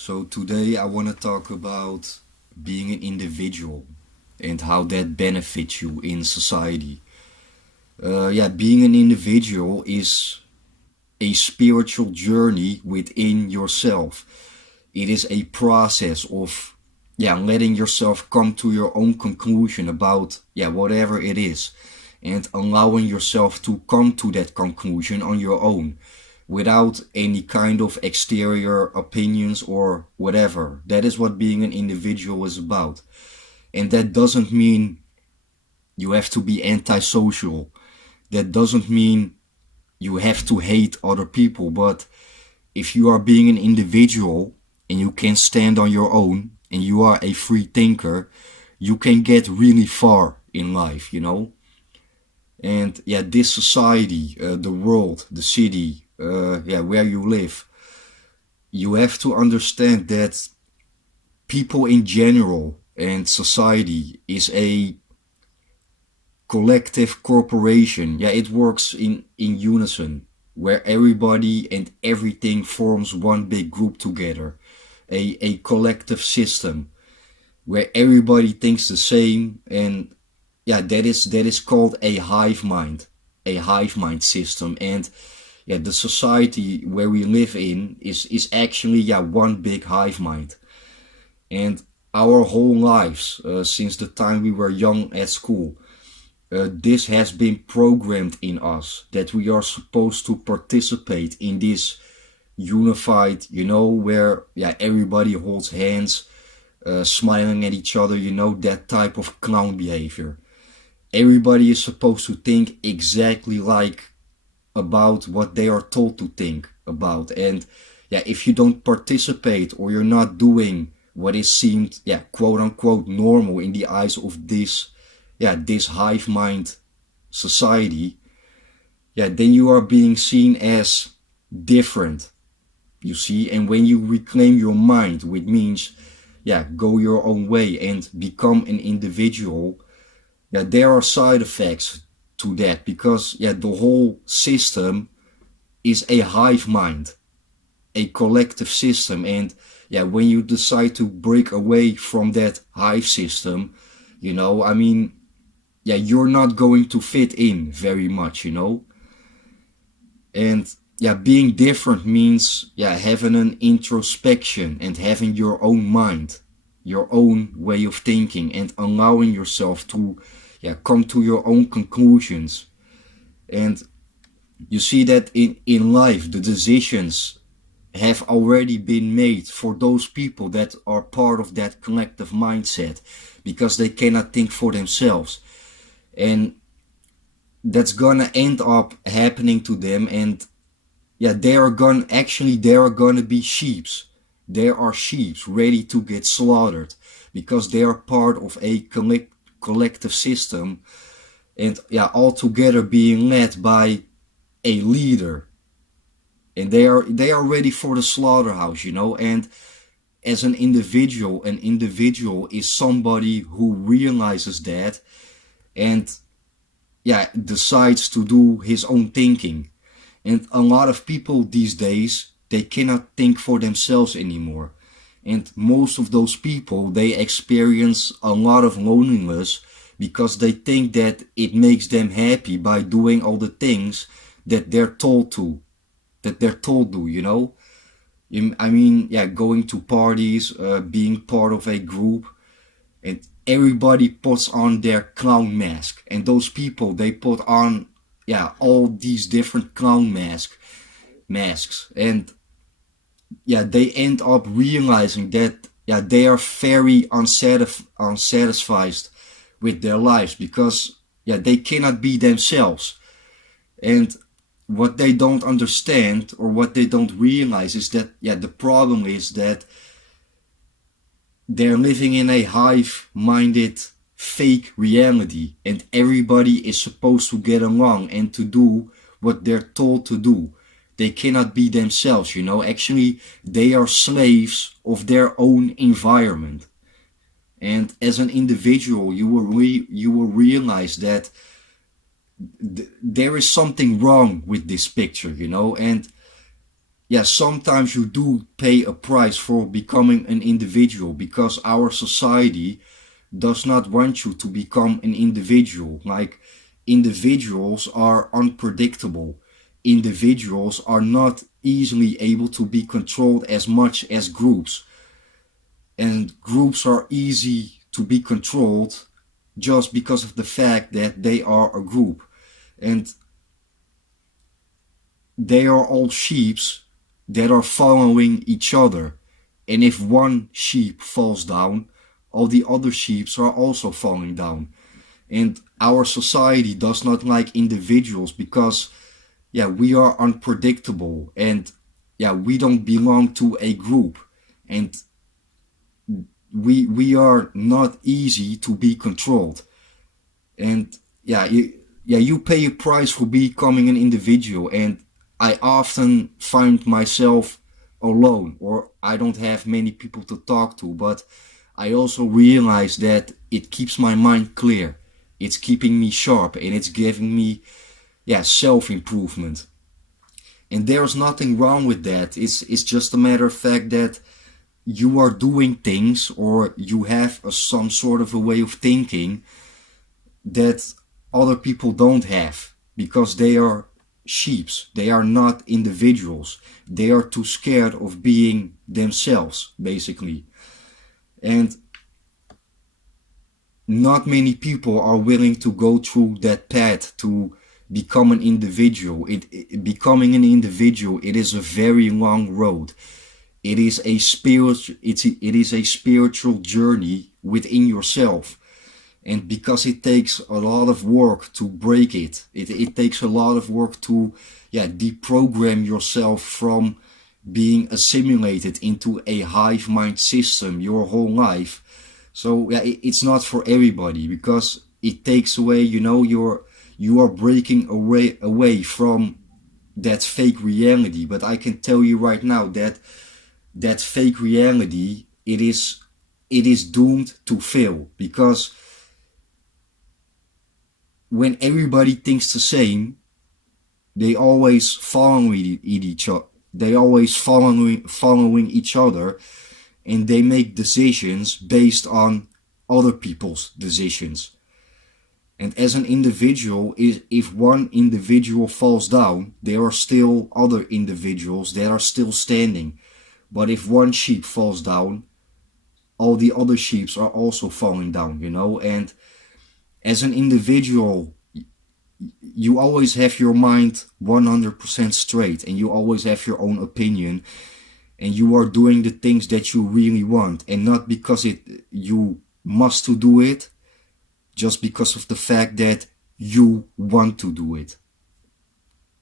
So today I want to talk about being an individual and how that benefits you in society. Being an individual is a spiritual journey within yourself. It is a process of letting yourself come to your own conclusion about whatever it is, and allowing yourself to come to that conclusion on your own without any kind of exterior opinions or whatever. That is what being an individual is about. And that doesn't mean you have to be antisocial. That doesn't mean you have to hate other people. But if you are being an individual and you can stand on your own and you are a free thinker, you can get really far in life, you know? And this society, the world, the city, where you live, you have to understand that people in general and society is a collective corporation. It works in unison, where everybody and everything forms one big group together. A collective system where everybody thinks the same, and that is called a hive mind system. And the society where we live in is actually one big hive mind. And our whole lives, since the time we were young at school, this has been programmed in us that we are supposed to participate in this unified, where everybody holds hands, smiling at each other, that type of clown behavior. Everybody is supposed to think exactly like about what they are told to think about. And if you don't participate or you're not doing what is seemed quote unquote normal in the eyes of this hive mind society, then you are being seen as different, you see. And when you reclaim your mind, which means go your own way and become an individual, there are side effects to that, because the whole system is a hive mind, a collective system. And when you decide to break away from that hive system, you're not going to fit in very much, And being different means having an introspection and having your own mind, your own way of thinking, and allowing yourself to come to your own conclusions. And you see that in life, the decisions have already been made for those people that are part of that collective mindset, because they cannot think for themselves. And that's gonna end up happening to them. And there are gonna be sheeps. There are sheeps ready to get slaughtered, because they are part of a collective system, and all together being led by a leader. And they are ready for the slaughterhouse, And as an individual is somebody who realizes that, and decides to do his own thinking. And a lot of people these days, they cannot think for themselves anymore. And most of those people, they experience a lot of loneliness, because they think that it makes them happy by doing all the things that they're told to, going to parties, being part of a group, and everybody puts on their clown mask. And those people, they put on all these different clown masks. And they end up realizing that they are very unsatisfied with their lives, because they cannot be themselves. And what they don't understand, or what they don't realize, is that the problem is that they're living in a hive-minded fake reality, and everybody is supposed to get along and to do what they're told to do. They cannot be themselves, Actually, they are slaves of their own environment. And as an individual, you will realize that there is something wrong with this picture, And yeah, sometimes you do pay a price for becoming an individual, because our society does not want you to become an individual. Like, individuals are unpredictable. Individuals are not easily able to be controlled as much as groups. And groups are easy to be controlled just because of the fact that they are a group. And they are all sheeps that are following each other. And if one sheep falls down, all the other sheeps are also falling down. And our society does not like individuals because, yeah, we are unpredictable, and yeah, we don't belong to a group, and we are not easy to be controlled. And yeah, you pay a price for becoming an individual. And I often find myself alone, or I don't have many people to talk to, but I also realize that it keeps my mind clear. It's keeping me sharp, and it's giving me, yeah, self-improvement. And there's nothing wrong with that. It's just a matter of fact that you are doing things, or you have some sort of a way of thinking that other people don't have, because they are sheeps. They are not individuals. They are too scared of being themselves, basically. And not many people are willing to go through that path to become an individual. Becoming an individual, it is a very long road. It is a spiritual journey within yourself. And because it takes a lot of work to break it takes a lot of work to, yeah, deprogram yourself from being assimilated into a hive mind system your whole life. So yeah, it's not for everybody, because it takes away, you are breaking away from that fake reality. But I can tell you right now that that fake reality, it is doomed to fail, because when everybody thinks the same, they always following each other. They always following each other, and they make decisions based on other people's decisions. And as an individual, if one individual falls down, there are still other individuals that are still standing. But if one sheep falls down, all the other sheep are also falling down, And as an individual, you always have your mind 100% straight, and you always have your own opinion, and you are doing the things that you really want, and not because you must to do it, just because of the fact that you want to do it.